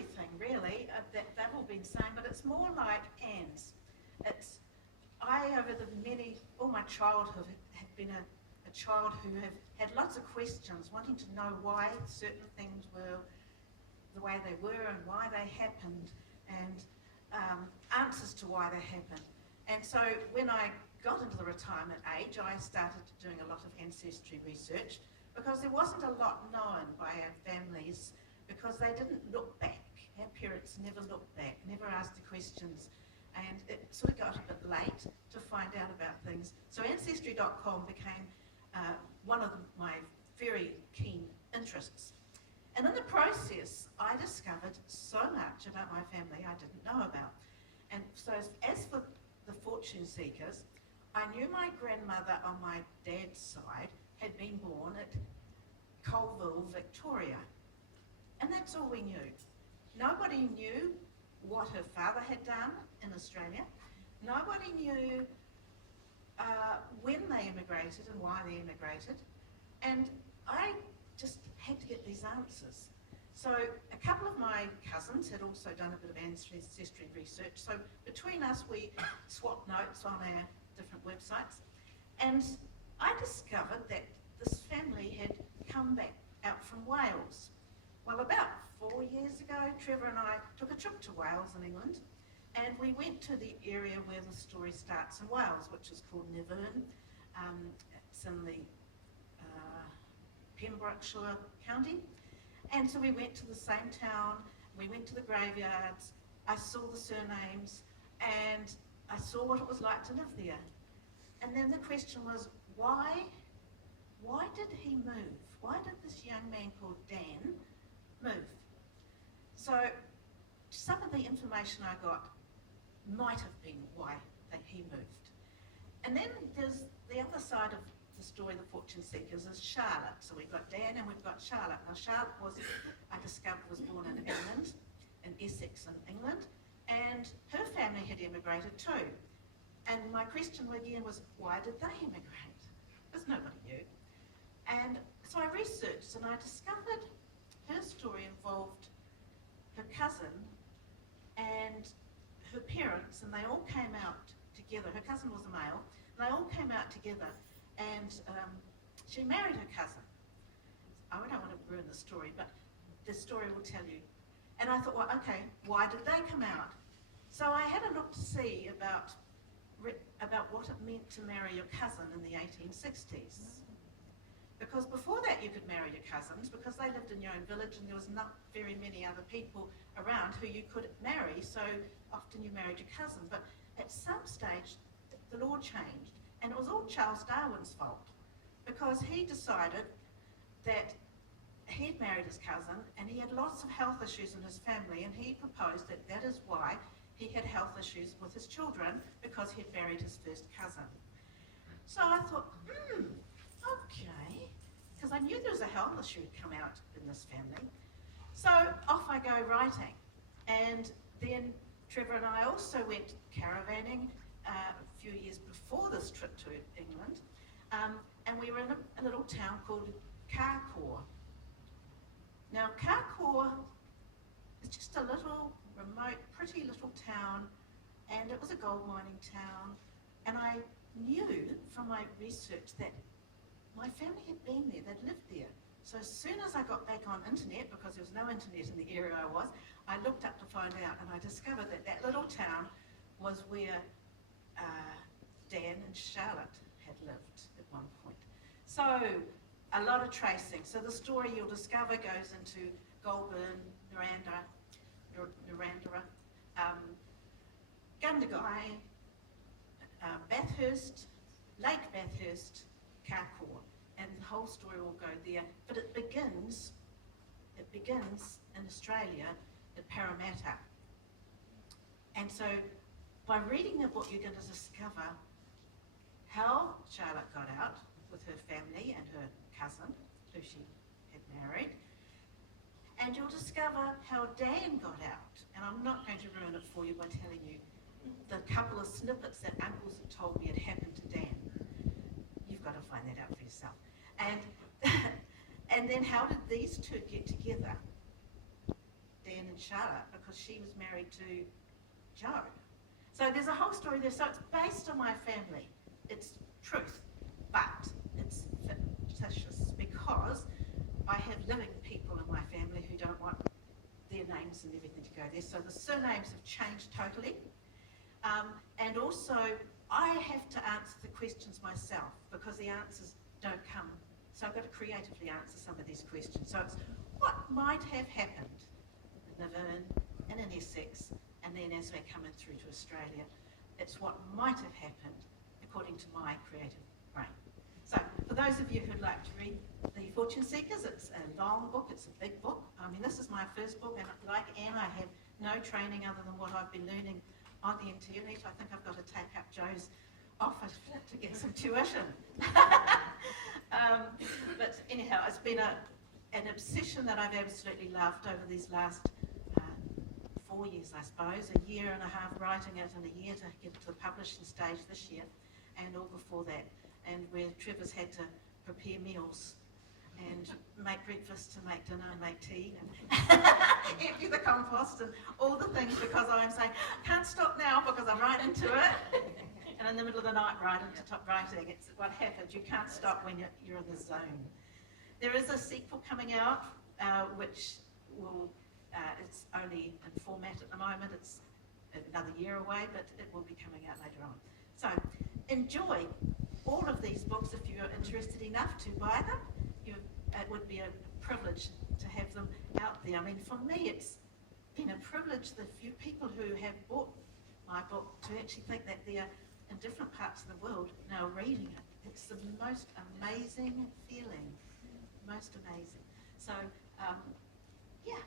everything really that they've all been saying, but it's more like Anne's. Over the all my childhood have been a child who have had lots of questions, wanting to know why certain things were the way they were and why they happened, and answers to why they happened. And so when I got into the retirement age, I started doing a lot of ancestry research, because there wasn't a lot known by our families, because they didn't look back. Our parents never looked back, never asked the questions, and it sort of got a bit late to find out about things. So Ancestry.com became one of my very keen interests. And in the process, I discovered so much about my family I didn't know about. And so as for the fortune seekers, I knew my grandmother on my dad's side had been born at Colville, Victoria. And that's all we knew. Nobody knew what her father had done in Australia. Nobody knew when they immigrated and why they immigrated. And I just had to get these answers. So a couple of my cousins had also done a bit of ancestry research. So between us, we swapped notes on our different websites. And I discovered that this family had come back out from Wales. Well, about 4 years ago, Trevor and I took a trip to Wales in England, and we went to the area where the story starts in Wales, which is called Nevern. It's in the Pembrokeshire County. And so we went to the same town, we went to the graveyards, I saw the surnames, and I saw what it was like to live there. And then the question was, why did he move? Why did this young man called Dan move? So some of the information I got might have been why he moved. And then there's the other side of the story, the fortune seekers, is Charlotte. So we've got Dan and we've got Charlotte. Now Charlotte I discovered, was born in England, in Essex in England, and her family had immigrated too. And my question again was, why did they immigrate? Because nobody knew. And so I researched and I discovered her story involved her cousin and her parents, and they all came out together. Her cousin was a male, and they all came out together, and she married her cousin. I don't want to ruin the story, but the story will tell you. And I thought, well, okay, why did they come out? So I had a look to see about what it meant to marry your cousin in the 1860s. Because before that you could marry your cousins, because they lived in your own village and there was not very many other people around who you could marry, so often you married your cousin. But at some stage the law changed, and it was all Charles Darwin's fault, because he decided that he'd married his cousin and he had lots of health issues in his family, and he proposed that that is why he had health issues with his children, because he'd married his first cousin. So I thought, okay, because I knew there was a health issue had come out in this family. So off I go writing. And then Trevor and I also went caravanning a few years before this trip to England, and we were in a little town called Carcoar. Now Carcoar is just a little remote, pretty little town, and it was a gold mining town, and I knew from my research that my family had been there, they'd lived there. So as soon as I got back on internet, because there was no internet in the area I was, I looked up to find out, and I discovered that that little town was where Dan and Charlotte had lived at one point. So a lot of tracing. So the story you'll discover goes into Goulburn, Narrandera, Gundagai, Bathurst, Lake Bathurst, Carcoar, and the whole story will go there. But it begins in Australia at Parramatta. And so by reading the book, you're going to discover how Charlotte got out with her family and her cousin, who she had married. And you'll discover how Dan got out. And I'm not going to ruin it for you by telling you the couple of snippets that uncles had told me had happened to Dan. You've got to find that out for yourself. And then how did these two get together, Dan Dan-and-Charlotte because she was married to Joe. So there's a whole story there. So it's based on my family. It's truth, but it's fictitious because I have living people in my family who don't want their names and everything to go there. So the surnames have changed totally. And also, I have to answer the questions myself because the answers don't come. So I've got to creatively answer some of these questions. So it's what might have happened in Nivern and in Essex, and then as we're coming through to Australia, it's what might have happened according to my creative brain. So for those of you who'd like to read The Fortune Seekers, it's a long book, it's a big book. I mean, this is my first book, and like Anne, I have no training other than what I've been learning on the internet. I think I've got to take up Joe's offer to get some tuition. But anyhow, it's been an obsession that I've absolutely loved over these last 4 years, I suppose, a year and a half writing it and a year to get to the publishing stage this year, and all before that, and where Trevor's had to prepare meals and make breakfast and make dinner and make tea and empty the compost and all the things, because I'm saying, I can't stop now because I'm right into it. And in the middle of the night, right into top writing, it's what happens. You can't stop when you're in the zone. There is a sequel coming out, which will, it's only in format at the moment. It's another year away, but it will be coming out later on. So enjoy all of these books if you're interested enough to buy them. It would be a privilege to have them out there. I mean, for me, it's been a privilege, the few people who have bought my book, to actually think that they're in different parts of the world now reading it. It's the most amazing feeling, most amazing. So, yeah.